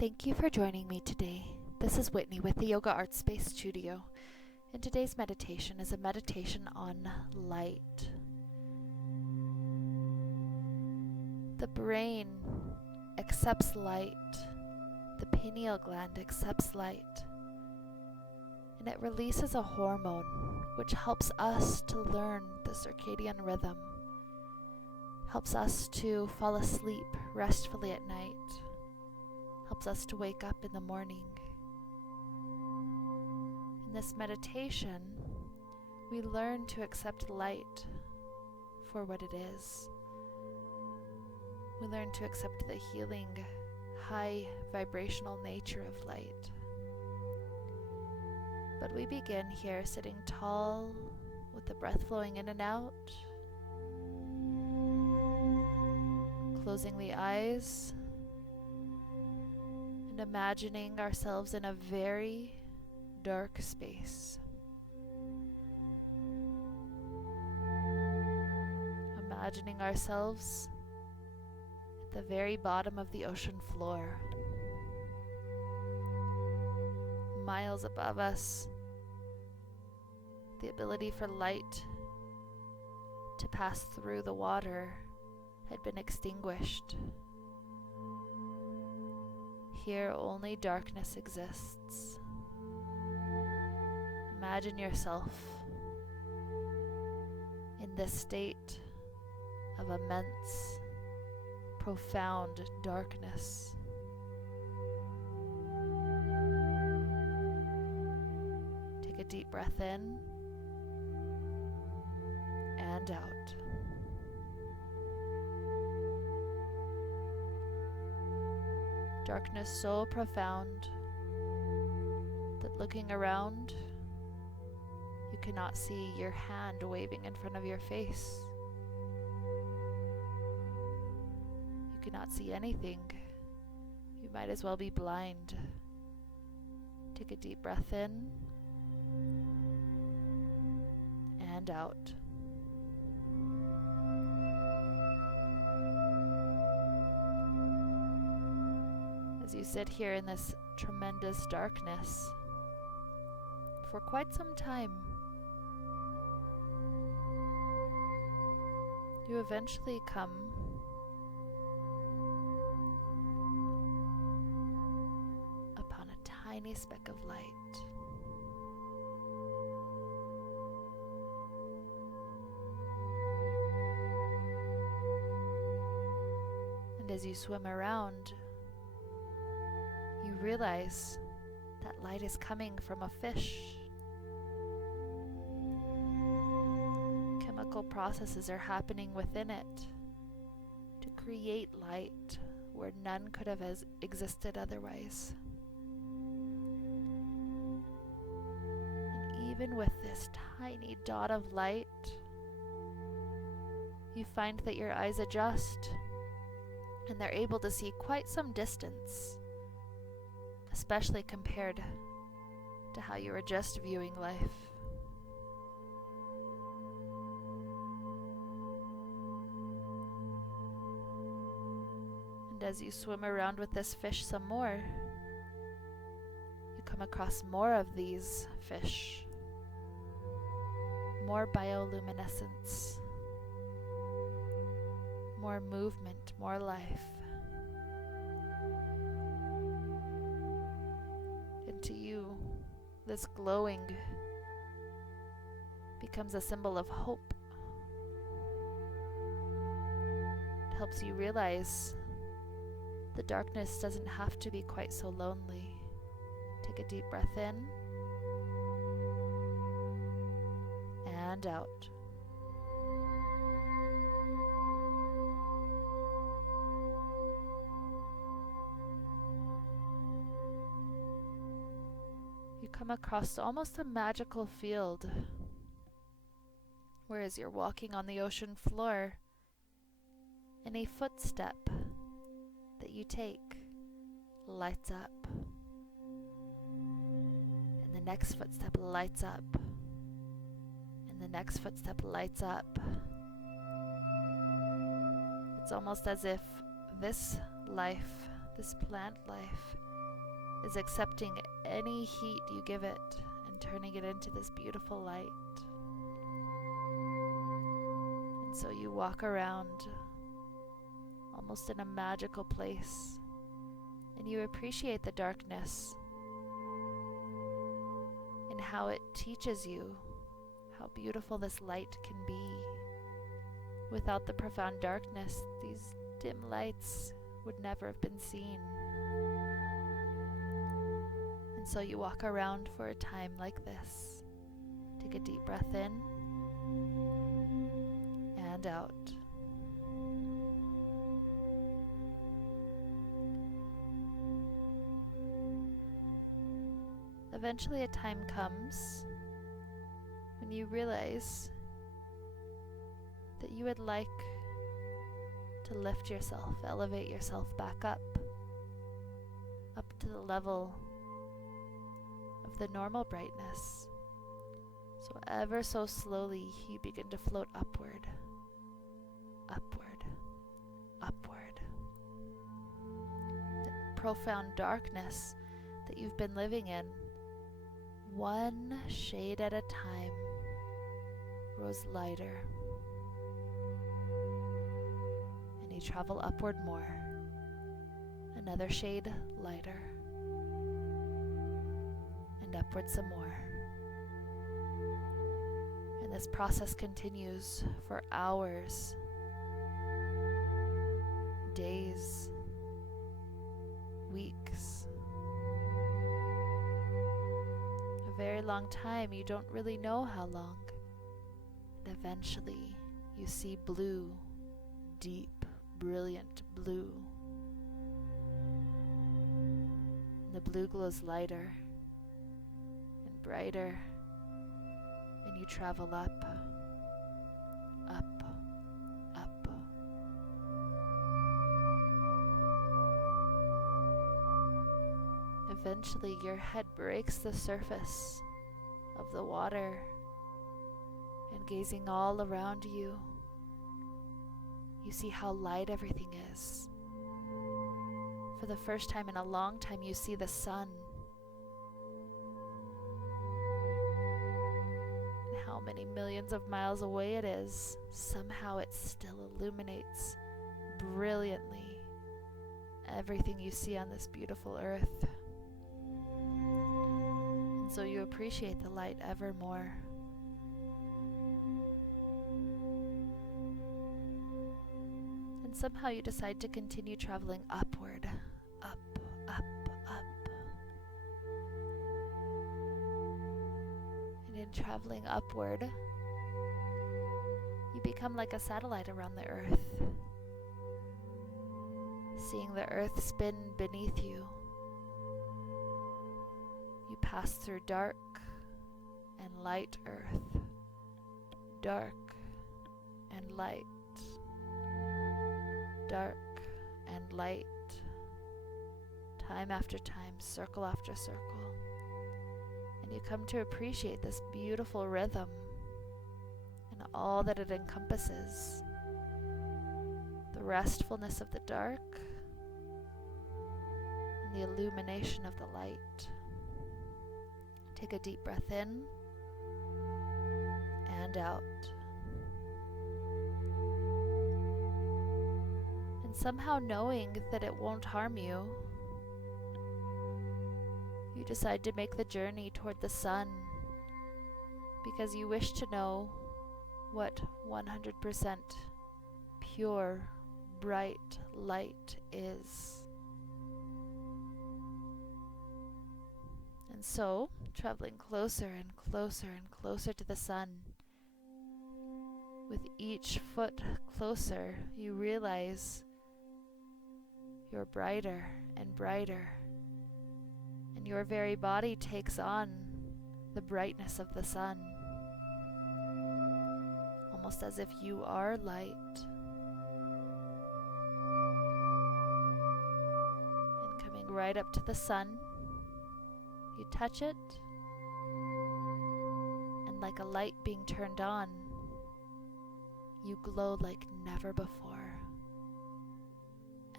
Thank you for joining me today. This is Whitney with the Yoga Art Space Studio, and today's meditation is a meditation on light. The brain accepts light, the pineal gland accepts light, and it releases a hormone which helps us to learn the circadian rhythm, helps us to fall asleep restfully at night, helps us to wake up in the morning. In this meditation, we learn to accept light for what it is. We learn to accept the healing, high vibrational nature of light. But we begin here sitting tall with the breath flowing in and out, closing the eyes, and imagining ourselves in a very dark space. Imagining ourselves at the very bottom of the ocean floor. Miles above us, the ability for light to pass through the water had been extinguished. Here only darkness exists. Imagine yourself in this state of immense, profound darkness. Take a deep breath in and out. Darkness so profound that looking around, you cannot see your hand waving in front of your face. You cannot see anything. You might as well be blind. Take a deep breath in and out. As you sit here in this tremendous darkness for quite some time, you eventually come upon a tiny speck of light. And as you swim around, you realize that light is coming from a fish. Chemical processes are happening within it to create light where none could have existed otherwise. And even with this tiny dot of light, you find that your eyes adjust and they're able to see quite some distance, especially compared to how you were just viewing life. And as you swim around with this fish some more, you come across more of these fish, more bioluminescence, more movement, more life. And to you, this glowing becomes a symbol of hope. It helps you realize the darkness doesn't have to be quite so lonely. Take a deep breath in and out. You come across almost a magical field, whereas you're walking on the ocean floor, any footstep that you take lights up, and the next footstep lights up, and the next footstep lights up. It's almost as if this life This plant life is accepting any heat you give it and turning it into this beautiful light. And so you walk around almost in a magical place, and you appreciate the darkness and how it teaches you how beautiful this light can be. Without the profound darkness, these dim lights would never have been seen. And so you walk around for a time like this. Take a deep breath in and out. Eventually a time comes when you realize that you would like to lift yourself, elevate yourself back up to the level of the normal brightness. So ever so slowly you begin to float upward, upward, upward. The profound darkness that you've been living in, one shade at a time, grows lighter. And you travel upward more, another shade lighter, and upward some more. And this process continues for hours, days, weeks. A very long time, you don't really know how long. And eventually you see blue, deep, brilliant blue. And the blue glows lighter and brighter, and you travel up, up, up. Eventually your head breaks the surface of the water, and gazing all around you, you see how light everything is. For the first time in a long time, you see the sun. And how many millions of miles away it is, somehow it still illuminates brilliantly everything you see on this beautiful earth. And so you appreciate the light ever more. And somehow you decide to continue traveling upward, up, up, up. And in traveling upward, you become like a satellite around the earth, seeing the earth spin beneath you. You pass through dark and light earth, dark and light, dark and light, time after time, circle after circle. And you come to appreciate this beautiful rhythm and all that it encompasses. The restfulness of the dark and the illumination of the light. Take a deep breath in and out. And somehow knowing that it won't harm you, you decide to make the journey toward the sun, because you wish to know what 100% pure, bright light is. And so, traveling closer and closer and closer to the sun, with each foot closer, you realize you're brighter and brighter, and your very body takes on the brightness of the sun, almost as if you are light. And coming right up to the sun, you touch it, and like a light being turned on, you glow like never before.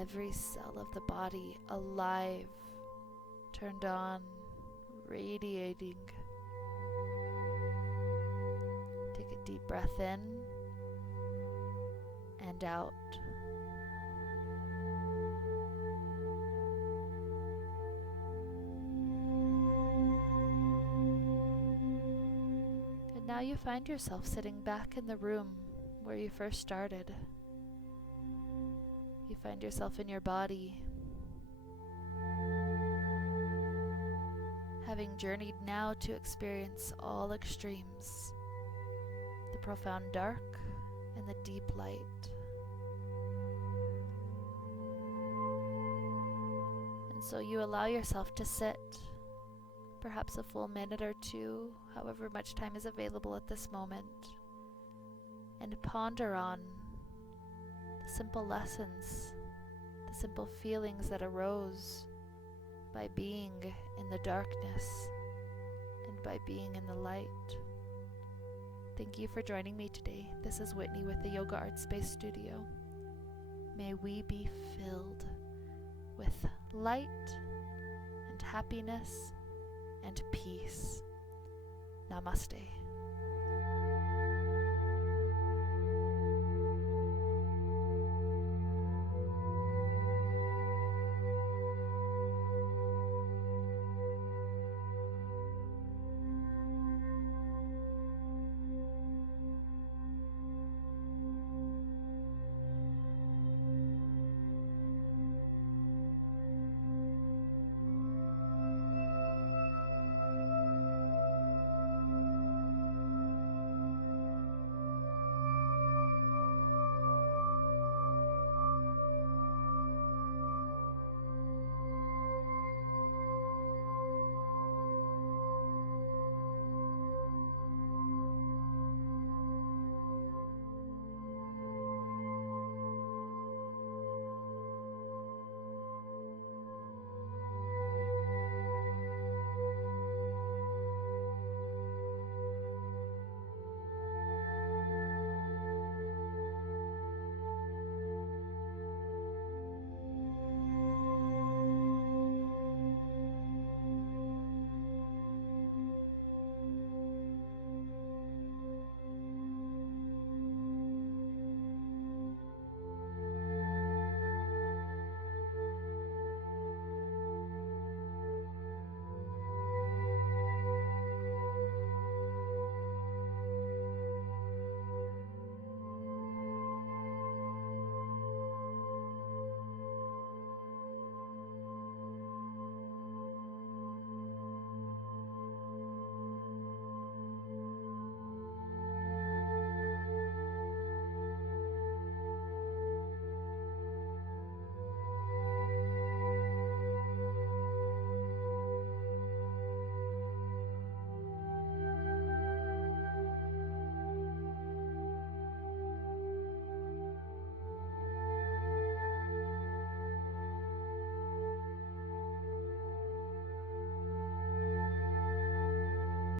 every cell of the body alive, turned on, radiating. Take a deep breath in and out. And now you find yourself sitting back in the room where you first started. You find yourself in your body, having journeyed now to experience all extremes, the profound dark and the deep light. And so you allow yourself to sit, perhaps a full minute or two, however much time is available at this moment, and ponder on the simple lessons, the simple feelings that arose by being in the darkness and by being in the light. Thank you for joining me today. This is Whitney with the Yoga Art Space Studio. May we be filled with light and happiness and peace. Namaste.